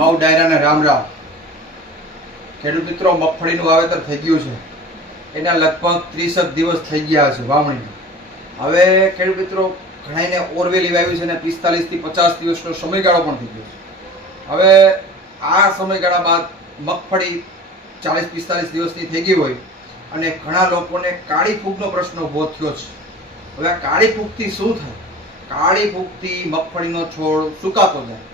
ભાવ ડાયરાને રામ રામ. ખેડૂત મિત્રો, મગફળીનું વાવેતર થઈ ગયું છે. એના લગભગ ત્રીસક દિવસ થઈ ગયા છે વાવણીના હવે ખેડૂત મિત્રો ઘણાને ઓરવેલી વાવ્યું છે અને પિસ્તાલીસથી પચાસ દિવસનો સમયગાળો પણ થઈ ગયો છે. હવે આ સમયગાળા બાદ મગફળી ચાલીસ પિસ્તાલીસ દિવસની થઈ ગઈ હોય અને ઘણા લોકોને કાળી ફૂગનો પ્રશ્ન ઊભો થયો છે. હવે આ કાળી ફૂગથી શું થાય? કાળી ફૂગથી મગફળીનો છોડ સુકાતો જાય.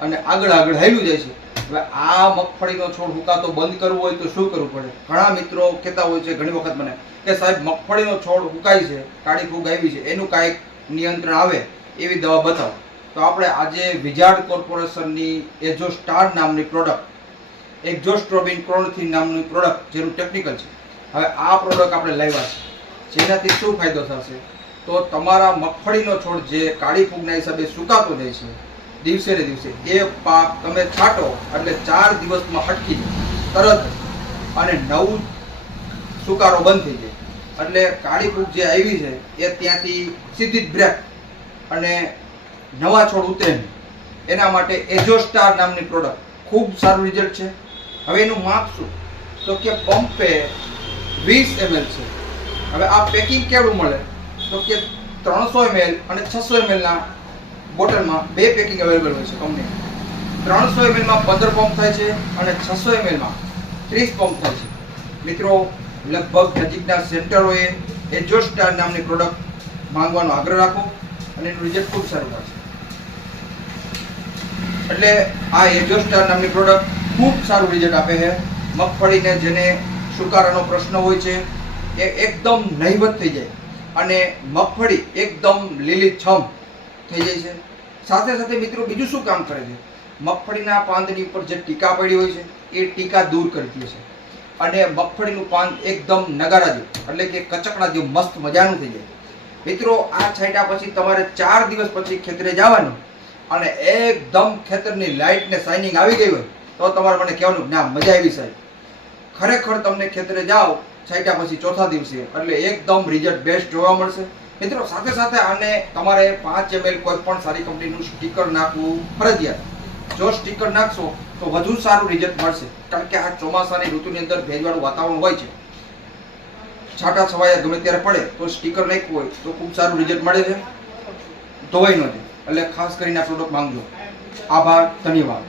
અને આગળ આગળ હાલ્યું જાય છે. હવે આ મગફળીનો છોડ હુકાતો બંધ કરવો હોય તો શું કરવું પડે? ઘણા મિત્રો કહેતા હોય છે, ઘણી વખત મને, કે સાહેબ, મગફળીનો છોડ હુકાય છે, કાળી ફૂગ આવી છે, એનું કાંઈક નિયંત્રણ આવે, એવી દવા બતાવો. તો આપણે આજે વિજાર્ડ કોર્પોરેશનની એજો સ્ટાર નામની પ્રોડક્ટ, એક્ઝોસ્ટ્રોબિન ક્રોનથી નામની પ્રોડક્ટ, જેનું ટેકનિકલ છે. હવે આ પ્રોડક્ટ આપણે લાવ્યા છે. જેનાથી શું ફાયદો થશે? તો તમારા મગફળીનો છોડ જે કાળી ફૂગના હિસાબે સુકાતો જાય છે દિવસે ને દિવસે. એ પાક તમે છાંટો એટલે ચાર દિવસમાં અટકી જાય. તરત અને નવું સુકારો બંધ થઈ જાય. એટલે કાળી ફૂગ જે આવી છે, એ ત્યાંથી સીધી જ બ્રેક. અને નવા છોડ ઉતરે એના માટે એજોસ્ટાર નામની પ્રોડક્ટ ખૂબ સારું રિઝલ્ટ છે. હવે એનું માપ શું? તો કે પંપે વીસ એમએલ છે. હવે આ પેકિંગ કેવડું મળે? તો કે ત્રણસો એમએલ અને છસો ના બોટલમાં બે પેકિંગ અવેલેબલ હોય છે કંપની ત્રણસો એમએલમાં પંદર પંપ થાય છે અને છસો એમએલમાં ત્રીસ પંપ થાય છે. મિત્રો, લગભગ નજીકના સેન્ટરોએ એજોસ્ટાર નામની પ્રોડક્ટ માંગવાનો આગ્રહ રાખો અને એનું રિઝલ્ટ ખૂબ સારું આવશે એટલે આ એજોસ્ટાર નામની પ્રોડક્ટ ખૂબ સારું રિઝલ્ટ આપે છે. મગફળીને જેને સુકારાનો પ્રશ્ન હોય છે, એ એકદમ નહીવત થઈ જાય. અને મગફળી એકદમ લીલીછમ થઈ જાય છે. સાથે સાથે મિત્રો બીજું શું કામ કરે છે? મગફળીના પાંદની ઉપર જે ટીકા પડી હોય છે, એ ટીકા દૂર કરી દે છે. અને મગફળીનું પાન એકદમ નગારા જેવું, એટલે કે કચકડા જેવું, મસ્ત મજાનું થઈ જાય. મિત્રો, આ છાંટ્યા પછી તમારે ચાર દિવસ પછી ખેતરે જવાનું અને એકદમ ખેતરની લાઇટ ને શાઇનિંગ આવી ગઈ હોય, તો તમારે મને કહેવાનું ના, મજા આવી સાહેબ. ખરેખર તમને ખેતરે જાઓ, છાંટ્યા પછી ચોથા દિવસે, એટલે એકદમ રિઝલ્ટ બેસ્ટ જોવા મળશે. મિત્રો, સાથે સાથે આને તમારે પાંચ એમએલ કોઈ પણ સારી કંપનીનું સ્ટીકર નાખવું ફરજિયાત. જો સ્ટીકર નાખશો, તો વધુ સારું રિઝલ્ટ મળશે. કારણ કે આ ચોમાસાની ઋતુની અંદર ભેજવાળું વાતાવરણ હોય છે. છાંટા છવાયા ગમે ત્યારે પડે, તો સ્ટીકર નાખ્યું હોય, તો ખૂબ સારું રિઝલ્ટ મળે છે. ધોવાઈ ન જાય. એટલે ખાસ કરીને આ પ્રોડક્ટ માંગજો. આભાર, ધન્યવાદ.